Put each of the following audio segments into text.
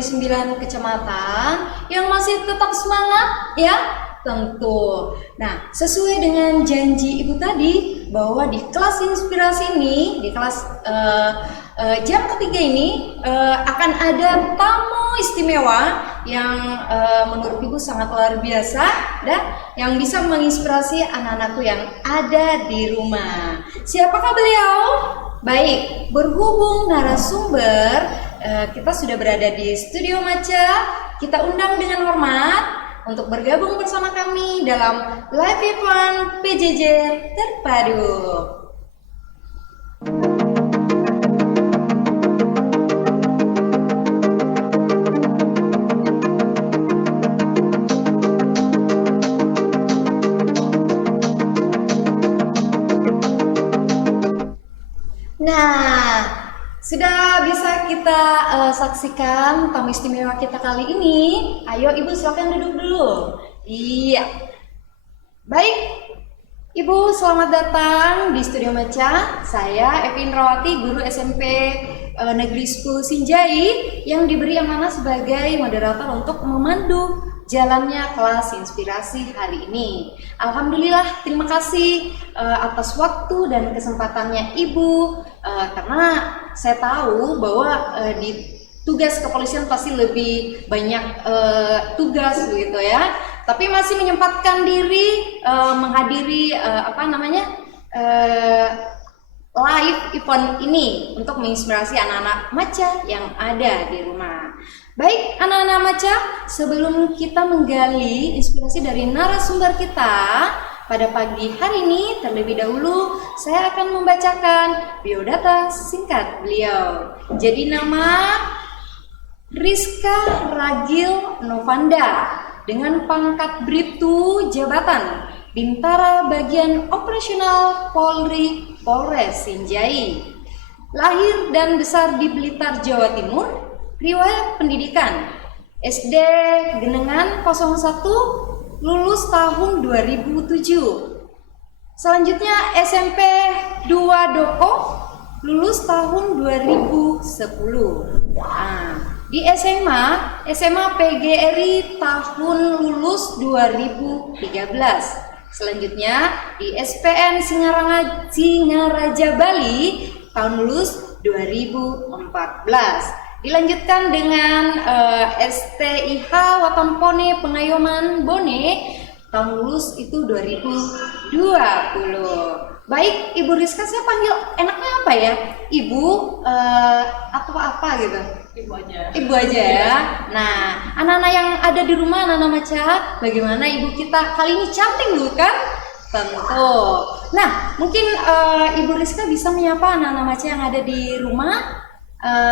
di 9 kecamatan yang masih tetap semangat ya? Tentu. Nah, sesuai dengan janji Ibu tadi bahwa di kelas inspirasi ini, di kelas jam ketiga ini akan ada tamu istimewa yang menurut Ibu sangat luar biasa dan yang bisa menginspirasi anak-anakku yang ada di rumah. Siapakah beliau? Baik, berhubung narasumber kita sudah berada di Studio Maca, kita undang dengan hormat untuk bergabung bersama kami dalam live event PJJ Terpadu. Nah, sudah bisa kita saksikan tamu istimewa kita kali ini. Ayo Ibu silakan duduk dulu. Iya. Baik, Ibu selamat datang di Studio Maca. Saya Evi Indrawati, guru SMP Negeri 10 Sinjai yang diberi amanah sebagai moderator untuk memandu jalannya kelas inspirasi hari ini. Alhamdulillah, terima kasih atas waktu dan kesempatannya Ibu, karena saya tahu bahwa di tugas kepolisian pasti lebih banyak tugas begitu ya, tapi masih menyempatkan diri menghadiri live event ini untuk menginspirasi anak-anak Maca yang ada di rumah. Baik anak-anak Maca, sebelum kita menggali inspirasi dari narasumber kita pada pagi hari ini, terlebih dahulu saya akan membacakan biodata singkat beliau. Jadi nama Rizka Ragil Novanda dengan pangkat Bribtu Jabatan Bintara Bagian Operasional Polri Polres Sinjai. Lahir dan besar di Blitar, Jawa Timur. Riwayat pendidikan SD Genengan 01, lulus tahun 2007. Selanjutnya SMP 2 Doko, lulus tahun 2010. Nah, di SMA PGRI tahun lulus 2013. Selanjutnya di SPN Singaraja Bali tahun lulus 2014. Dilanjutkan dengan STIH Watampone Pengayoman Bone tahun lulus itu 2020. Baik, Ibu Rizka, saya panggil enaknya apa ya? Ibu atau apa gitu? Ibu aja. Ibu aja ya. Nah, anak-anak yang ada di rumah, anak-anak Maca, bagaimana ibu kita kali ini cantik bukan? Tentu. Nah, mungkin Ibu Rizka bisa menyapa anak-anak Maca yang ada di rumah,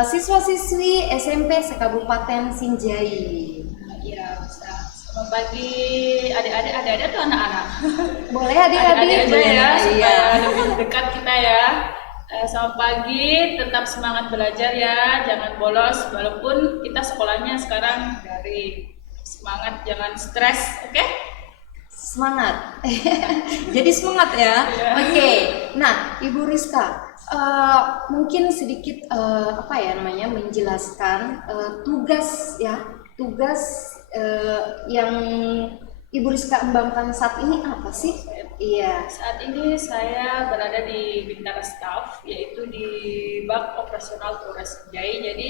siswa-siswi SMP sekabupaten Sinjai. Iya, bisa. Selamat pagi adik-adik tuh anak-anak. Boleh adik-adik aja ya, supaya iya. lebih dekat kita ya. Selamat pagi, tetap semangat belajar ya, jangan bolos walaupun kita sekolahnya sekarang dari semangat, jangan stres, oke? Semangat. Jadi semangat ya. Yeah. Oke. Nah, Ibu Rizka, mungkin sedikit menjelaskan tugas yang Ibu Rizka embangkan saat ini apa sih? Iya. Saat ini saya berada di Bintara Staff, yaitu di Bak Operasional Polres Sinjai. Jadi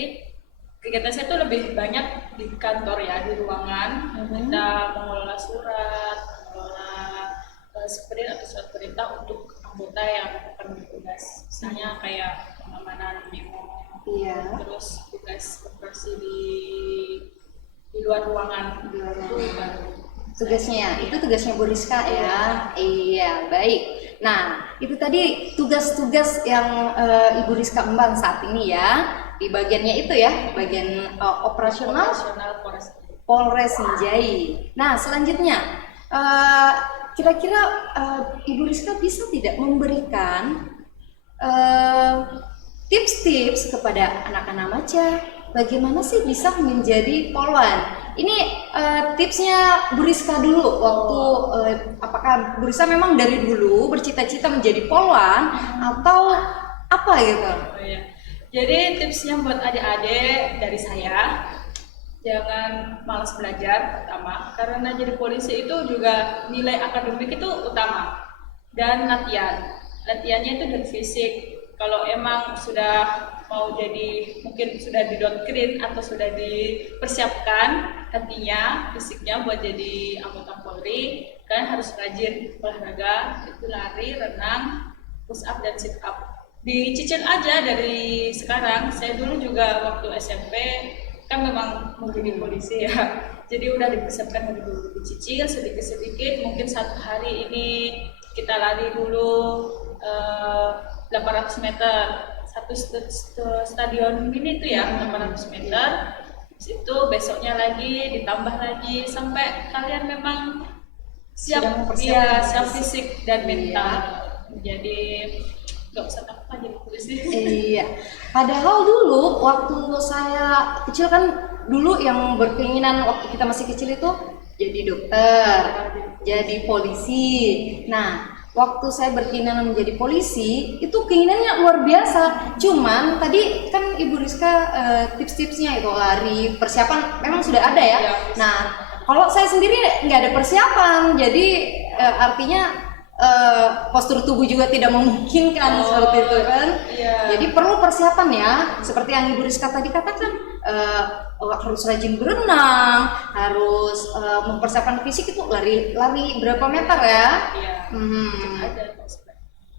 kegiatan saya itu lebih banyak di kantor ya, di ruangan. Kita mengelola surat, mengelola sprint atau surat perintah untuk anggota yang akan bertugas. Misalnya kayak pengamanan memo, Iya. terus tugas operasi di luar ruangan. Itu baru Tugasnya, itu tugasnya Bu Rizka ya. Iya, baik. Nah, itu tadi tugas-tugas yang Ibu Rizka emban saat ini ya. Di bagiannya itu ya, bagian operasional Polres Sinjai. Nah, selanjutnya kira-kira Ibu Rizka bisa tidak memberikan tips-tips kepada anak-anak Maca bagaimana sih bisa menjadi polwan? Ini tipsnya Bu Rizka dulu waktu apakah Bu Rizka memang dari dulu bercita-cita menjadi polwan atau apa gitu? Oh, iya. Jadi tipsnya buat adik-adik dari saya, jangan malas belajar pertama, karena jadi polisi itu juga nilai akademik itu utama, dan latihannya itu dari fisik. Kalau emang sudah mau jadi, mungkin sudah didoktrin atau sudah dipersiapkan hatinya, fisiknya buat jadi anggota Polri, kalian harus rajin olahraga, itu lari, renang, push up dan sit up. Dicicil aja dari sekarang. Saya dulu juga waktu SMP kan memang mau jadi polisi ya, jadi udah dipersiapkan dari dulu, dicicil sedikit-sedikit. Mungkin satu hari ini kita lari dulu 800 meter, satu stadion mini itu ya, 800 meter. Habis itu besoknya lagi ditambah lagi sampai kalian memang siap, ya, siap fisik dan mental. Jadi nggak usah takut aja polisi. Iya. Padahal dulu waktu saya kecil kan, dulu yang berkeinginan waktu kita masih kecil itu jadi dokter, jadi polisi. Nah, waktu saya berkeinginan menjadi polisi, itu keinginannya luar biasa. Cuman tadi kan Ibu Rizka tips-tipsnya itu lari, persiapan memang sudah ada ya. Nah, kalau saya sendiri nggak ada persiapan, jadi artinya postur tubuh juga tidak memungkinkan seperti itu kan. Jadi perlu persiapan ya, seperti yang Ibu Rizka tadi katakan, harus rajin berenang, harus mempersiapkan fisik, itu lari berapa meter ya.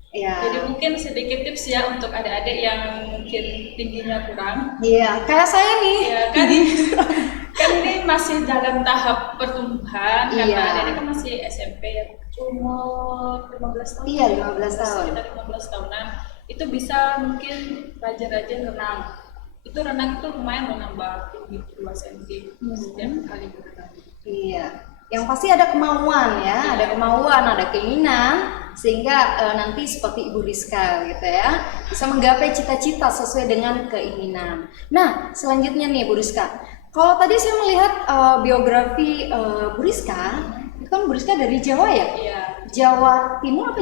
Ya. Jadi mungkin sedikit tips ya untuk adik-adik yang mungkin tingginya kurang. Iya, kayak saya nih. Ya, kan ini masih dalam tahap pertumbuhan, karena adik-adik kan masih SMP ya, umur 15 tahun. Iya, 15 tahun. Sekitar 15 tahunan. Itu bisa mungkin rajin-rajin renang. Itu renang itu lumayan menambah tinggi 2 cm setiap kali berenang. Iya. Yang pasti ada kemauan ya, ada kemauan, ada keinginan, sehingga nanti seperti Ibu Rizka gitu ya, bisa menggapai cita-cita sesuai dengan keinginan. Nah, selanjutnya nih Bu Rizka, kalau tadi saya melihat biografi Bu Rizka, itu kan Bu Rizka dari Jawa ya? Iya. Jawa Timur apa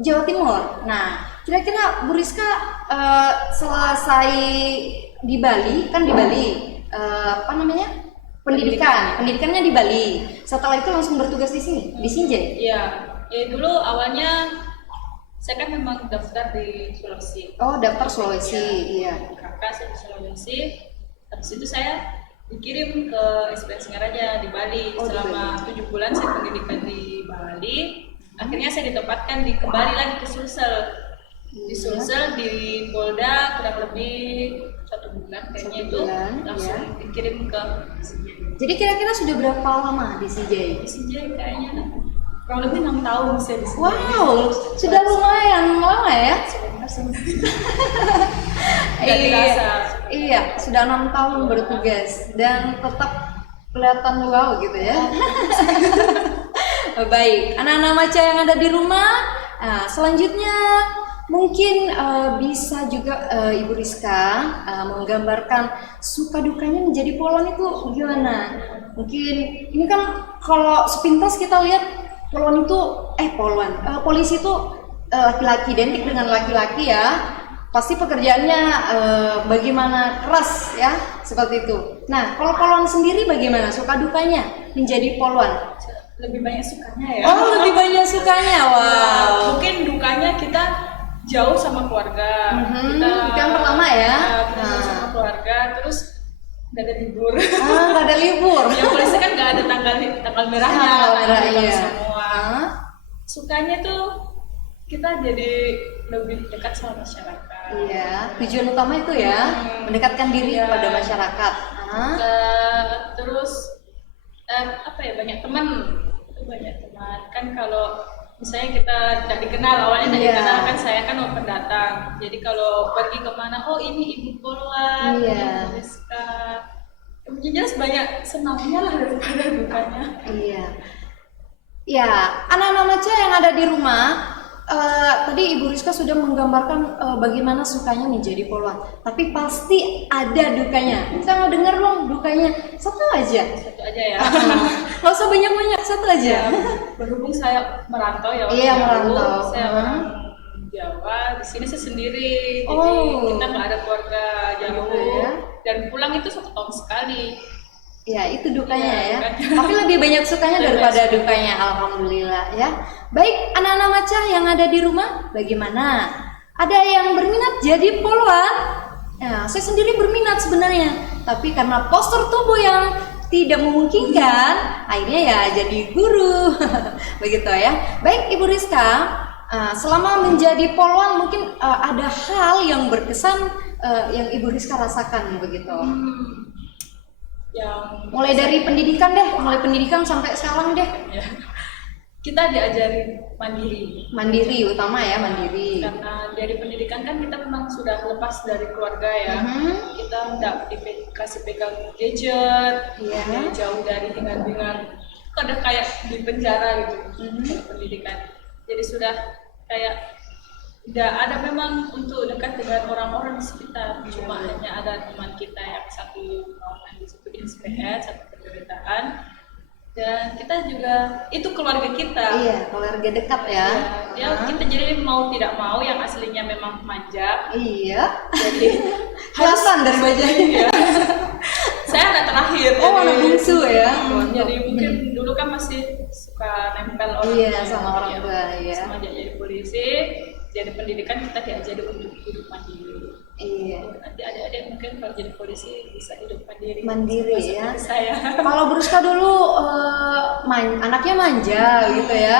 Jawa Timur. Nah, kira-kira Bu Rizka selesai di Bali, kan di Bali, apa namanya? Pendidikannya di Bali. Setelah itu langsung bertugas di sini, di Sinjai. Iya. Ya dulu awalnya saya kan memang daftar di Sulawesi. Oh, daftar Sulawesi, iya. Kakak saya di Sulawesi. Habis itu saya dikirim ke SPN Singaraja di Bali. Selama 7 bulan saya pendidikan di Bali. Akhirnya saya ditempatkan kembali lagi ke Sulsel. Di Sulsel di Polda kurang lebih 1 bulan kayaknya itu, langsung dikirim ke Sinjai. Jadi kira-kira sudah berapa lama di Sinjai? Di Sinjai kayaknya kurang lebih 6 tahun saya di Sinjai. Wow, sudah lumayan lama ya? Iya, sudah 6 tahun bertugas dan tetap kelihatan wow gitu ya. Baik, anak-anak maca yang ada di rumah, selanjutnya mungkin bisa juga Ibu Rizka menggambarkan suka dukanya menjadi polwan itu gimana? Mungkin ini kan kalau sepintas kita lihat polwan itu polisi itu laki-laki, identik dengan laki-laki ya. Pasti pekerjaannya bagaimana keras ya, seperti itu. Nah, kalau polwan sendiri bagaimana suka dukanya menjadi polwan? Lebih banyak sukanya ya. Oh, lebih banyak sukanya. Wow. Mungkin dukanya kita jauh sama keluarga. Itu yang pertama ya. Kita jauh sama keluarga, terus nggak ada libur. Nggak ada libur. Ya polisi kan nggak ada tanggal merahnya. Iya. Semua. Sukanya tuh kita jadi lebih dekat sama masyarakat. Iya. Tujuan utama itu ya, mendekatkan diri kepada masyarakat. Terus banyak teman. Kan kalau misalnya kita tidak dikenal, awalnya tidak dikenal kan, saya kan pendatang. Jadi kalau pergi kemana, oh ini ibu polwan, ibu Rizka. Jelas banyak senangnya lah daripada dukanya. Iya. Ya, anak-anak maca yang ada di rumah, tadi Ibu Rizka sudah menggambarkan bagaimana sukanya menjadi polwan. Tapi pasti ada dukanya. Kita mau dengar dong dukanya. Satu aja ya. Nggak usah banyak-banyak, satu aja. Berhubung saya merantau ya. Iya, merantau. Saya orang Jawa, di sini saya sendiri. Jadi kita nggak ada keluarga jauh. Dan pulang itu 1 tahun sekali. Ya, itu dukanya Iya, ya. dukanya. Tapi lebih banyak sukanya Lebih daripada banyak dukanya, alhamdulillah ya. Baik, anak-anak maca yang ada di rumah, bagaimana? Ada yang berminat jadi poluan? Ya, saya sendiri berminat sebenarnya, tapi karena postur tubuh yang tidak memungkinkan, akhirnya ya jadi guru. Begitu ya. Baik, Ibu Rizka, selama menjadi poluan mungkin ada hal yang berkesan yang Ibu Rizka rasakan begitu. Yang Mulai dari pendidikan deh, mulai pendidikan sampai sekarang deh. ya, kita diajari mandiri. Mandiri utama ya, mandiri. Karena dari pendidikan kan kita memang sudah lepas dari keluarga ya. Kita tidak dikasih pegang gadget, Iya. jauh dari hingan-hingan. Kadang kayak di penjara gitu, pendidikan. Jadi sudah kayak tidak ada memang untuk dekat dengan orang-orang di sekitar. Cuma hanya ada teman kita yang satu naungan di situ INSPN, satu penderitaan. Dan kita juga itu keluarga kita. Iya, keluarga dekat ya. Ya, kita jadi mau tidak mau yang aslinya memang manja. Iya. Jadi Kelihatan dari wajahnya. ya. Saya anak terakhir. Oh, anak bungsu ya. Jadi mungkin dulu kan masih suka nempel orang Iya, tua. sama orang tua, ya. Sama jadi polisi, jadi pendidikan kita diajari untuk hidup mandiri. Iya. Nanti adik-adik mungkin kalau jadi polisi bisa hidup mandiri. Mandiri Sama ya. seperti saya. Kalau Bruska dulu anaknya manja gitu ya,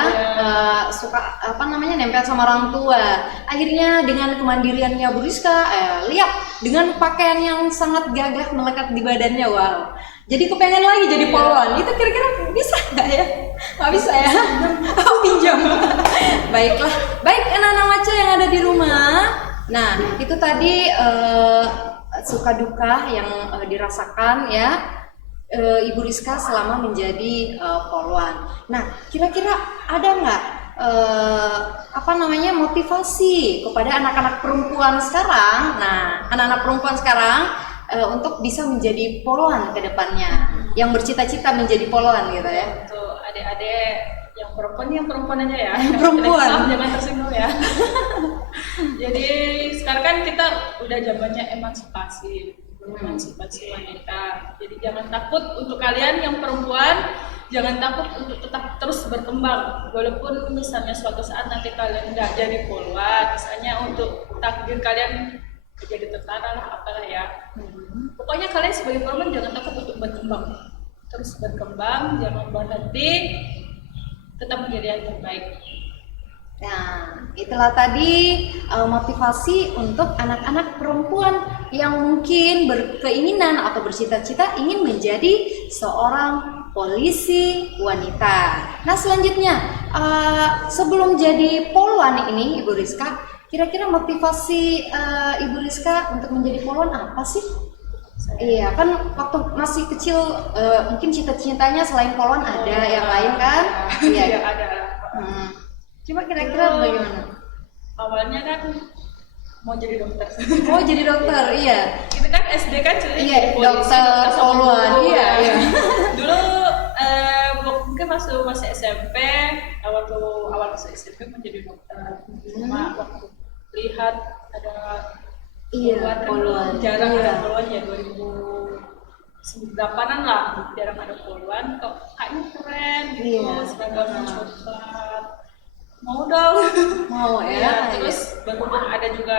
suka apa namanya nempel sama orang tua. Akhirnya dengan kemandiriannya Bruska, lihat dengan pakaian yang sangat gagah melekat di badannya, wow. Jadi kepengen lagi jadi poluan. Itu kira-kira bisa nggak ya? Nggak bisa ya? Oh, pinjam. Baiklah, baik anak-anak maca yang ada di rumah. Nah, itu tadi suka duka yang dirasakan ya Ibu Rizka selama menjadi poluan. Nah, kira-kira ada nggak apa namanya motivasi kepada anak-anak perempuan sekarang? Nah, anak-anak perempuan sekarang untuk bisa menjadi poluan ke depannya, yang bercita-cita menjadi poluan gitu ya. Untuk adik-adik yang perempuan aja ya. Perempuan. Jangan tersinggung ya. Jadi sekarang kan kita udah zamannya emansipasi wanita. Jadi jangan takut untuk kalian yang perempuan, jangan takut untuk tetap terus berkembang. Walaupun misalnya suatu saat nanti kalian nggak jadi poluan, misalnya untuk takdir kalian jadi tentara lah apalah ya. Pokoknya kalian sebagai perempuan jangan takut untuk berkembang. Terus berkembang, jangan berhenti, tetap menjadi yang terbaik. Nah, itulah tadi motivasi untuk anak-anak perempuan yang mungkin berkeinginan atau bercita-cita ingin menjadi seorang polisi wanita. Nah, selanjutnya sebelum jadi poluan ini, Ibu Rizka, kira-kira motivasi Ibu Rizka untuk menjadi poluan apa sih? Iya, kan waktu masih kecil mungkin cita-citanya selain poluan ada yang lain kan? Iya, ada. Coba kira-kira bagaimana? Awalnya kan mau jadi dokter. Oh, jadi dokter, iya. Itu kan SD kan jadi Iya, polisi, dokter sama poluan, guru, iya, ya. iya. Dulu mungkin masih SMP, awal masuk SMP menjadi dokter. Cuma waktu lihat ada Iya, poluan. jarang Iya. ada poluan ya 2008-an lah, jarang ada poluan. Kok kayaknya keren gitu, Iya. seragamnya coklat. Mau dong. Mau ya. Terus berhubung ada juga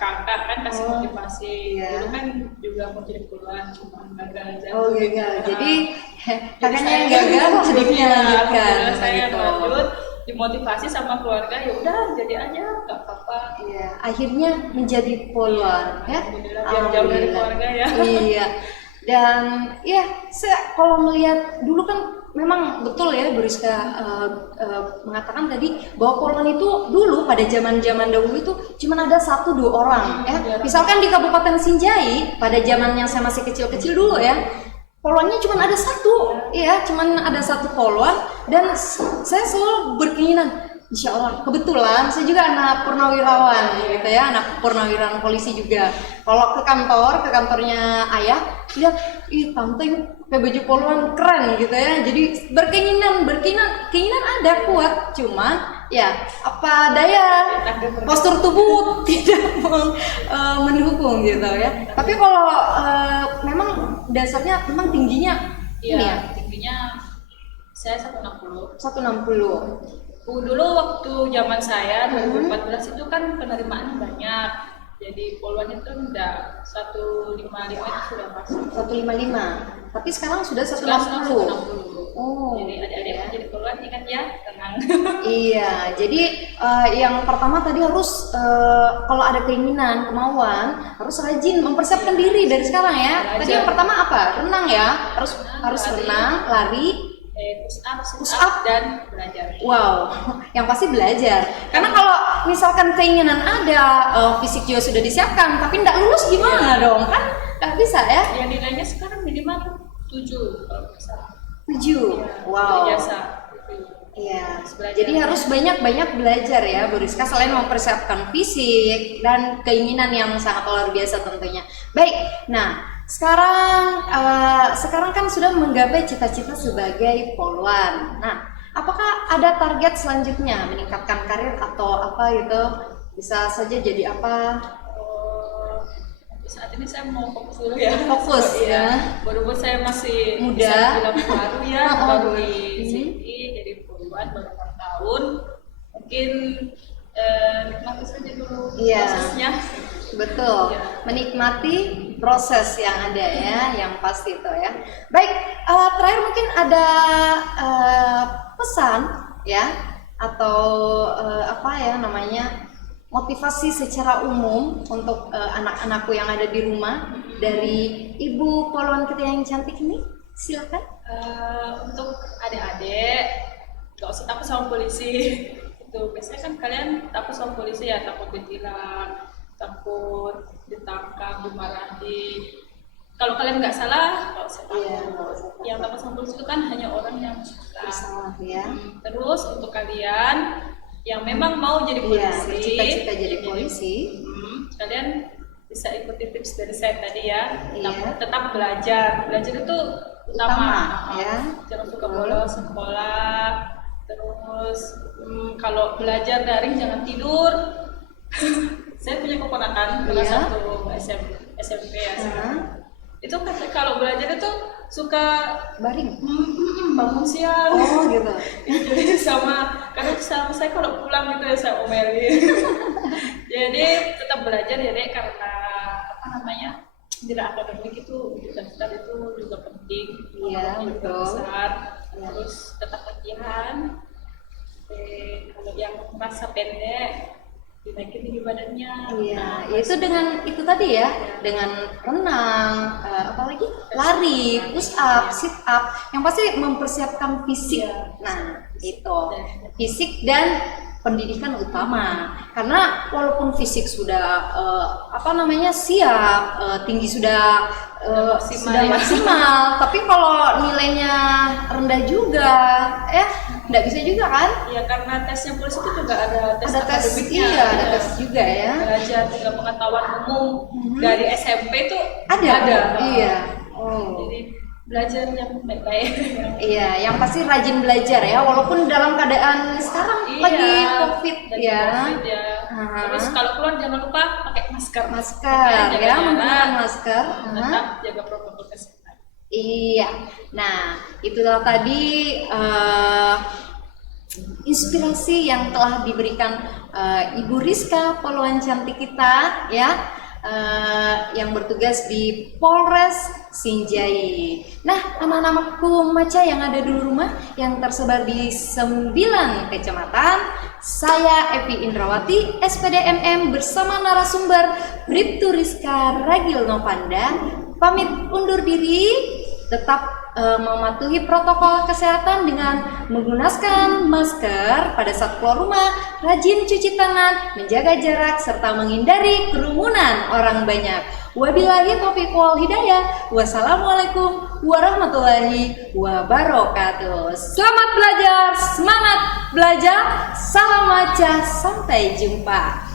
kakak kan kasih motivasi. Iya. Dulu kan juga mau jadi puluhan cuma gagal aja. Oh, gagal. Jadi kakaknya saya- yang gagal adiknya lanjutkan. Alhamdulillah saya begitu. lanjut dimotivasi sama keluarga, ya udah jadi aja nggak apa-apa. Iya, akhirnya menjadi poluan ya. Alhamdulillah biar jauh dari keluarga ya. Iya. Dan ya, saya kalau melihat dulu kan memang betul ya Bu Rizka mengatakan tadi bahwa poluan itu dulu pada zaman-zaman dahulu itu cuma ada 1-2 orang ya. Misalkan di Kabupaten Sinjai pada zamannya saya masih kecil-kecil dulu ya, poluannya cuma ada 1, ya, cuma ada 1 poluan. Dan saya selalu berkeinginan, insya Allah, kebetulan saya juga anak purnawirawan gitu ya, anak purnawirawan polisi juga. Kalau ke kantornya ayah, lihat, ih tante yuk pakai baju poluan keren gitu ya. Jadi keinginan ada kuat, cuma ya apa daya postur tubuh tidak mendukung gitu ya. Tapi kalau memang dasarnya memang tingginya Iya, ini ya tingginya saya 160. 160. Dulu waktu zaman saya 2014 itu kan penerimaannya banyak. Jadi poluan itu udah 155 itu sudah masuk. 155. Tapi sekarang sudah Sekarang 160. 160. Oh. Jadi adik-adik yang jadi poluan ingat ya, tenang. Iya, jadi yang pertama tadi harus kalau ada keinginan, kemauan, harus rajin mempersiapkan diri dari sekarang ya. Tadi yang pertama apa? Renang ya, harus Lari. renang, lari. Push up dan belajar. Wow, yang pasti belajar. Karena kalau misalkan keinginan ada, fisik juga sudah disiapkan, tapi nggak lulus gimana dong? Kan nggak bisa ya. Yang nilainya sekarang minimal 7 kalau nggak salah. 7. Wow. Jasa. Iya, Belajar. jadi harus banyak-banyak belajar ya Bu Rizka, selain mempersiapkan fisik dan keinginan yang sangat luar biasa tentunya. Baik, nah sekarang kan sudah menggapai cita-cita sebagai poluan. Nah, apakah ada target selanjutnya meningkatkan karir atau apa gitu? Bisa saja jadi apa? Saat ini saya mau fokus dulu ya. Fokus ya. Baru saya masih Muda. bisa bilang baru ya, baru di Hmm. sini jadi puluhan baru 4 tahun. Mungkin nikmati saja dulu Iya. prosesnya. Betul, Ya. menikmati proses yang ada ya, yang pasti itu ya. Baik, terakhir mungkin ada pesan ya, atau apa ya namanya, motivasi secara umum untuk anak-anakku yang ada di rumah dari Ibu Poluan kita yang cantik ini, silakan. Untuk adik-adik gak usah takut sama polisi. Itu biasanya kan kalian takut sama polisi ya, takut ditilang, takut ditangkap, dimarahi. Kalau kalian nggak salah, nggak usah takut. Iya, nggak usah takut. Yang takut sama polisi itu kan hanya orang yang salah. Salah ya. Terus untuk kalian yang memang mau jadi Iya, polisi, bercita-cita jadi polisi. kalian bisa ikuti tips dari saya tadi ya. Iya. Tetap belajar. Belajar itu utama. Ya. Jangan suka bolos sekolah. Terus kalau belajar daring jangan tidur. Saya punya keponakan kelas Iya. 1 SMP ya. Nah, Itu kalau belajar itu suka baring. bangun siang. Oh gitu. Jadi kadang sama saya kalau pulang gitu ya saya omelin. Jadi tetap belajar ya dek, karena apa namanya, tidak akademik itu cita-cita itu juga penting. Iya, Yang betul. besar. Iya. Terus tetap latihan. Kalau yang merasa pendek dinaikin tinggi badannya. Iya, yaitu dengan itu tadi ya, dengan renang, apalagi lari, push up, sit up, yang pasti mempersiapkan fisik. Iya. Nah, itu fisik dan pendidikan utama. Karena walaupun fisik sudah apa namanya siap, tinggi sudah maksimal sudah ya. maksimal, tapi kalau nilainya rendah juga, nggak bisa juga kan? Ya karena tesnya polisi itu juga ada tes Ada tes, akademiknya. iya, ada tes juga ya. Belajar tinggal pengetahuan umum dari SMP itu Ada. Iya. Oh. Jadi belajar yang baik-baik. Iya, yang pasti rajin belajar ya, walaupun dalam keadaan sekarang lagi COVID lagi ya. COVID ya. Aha. Terus kalau keluar jangan lupa pakai masker. Masker Jaga ya, jarak, menggunakan masker. tetap jaga protokol kesehatan. Iya. Nah, itulah tadi inspirasi yang telah diberikan Ibu Rizka Poluan cantik kita ya, yang bertugas di Polres Sinjai. Nah, anak-anakku maca yang ada di rumah yang tersebar di 9 kecamatan, saya Evi Indrawati, SPD MM bersama narasumber Bribtu Rizka Ragil Novanda pamit undur diri. Tetap mematuhi protokol kesehatan dengan menggunakan masker pada saat keluar rumah, rajin cuci tangan, menjaga jarak, serta menghindari kerumunan orang banyak. Wabillahi taufiq wal hidayah. Wassalamualaikum warahmatullahi wabarakatuh. Selamat belajar, semangat belajar, salam maca, sampai jumpa.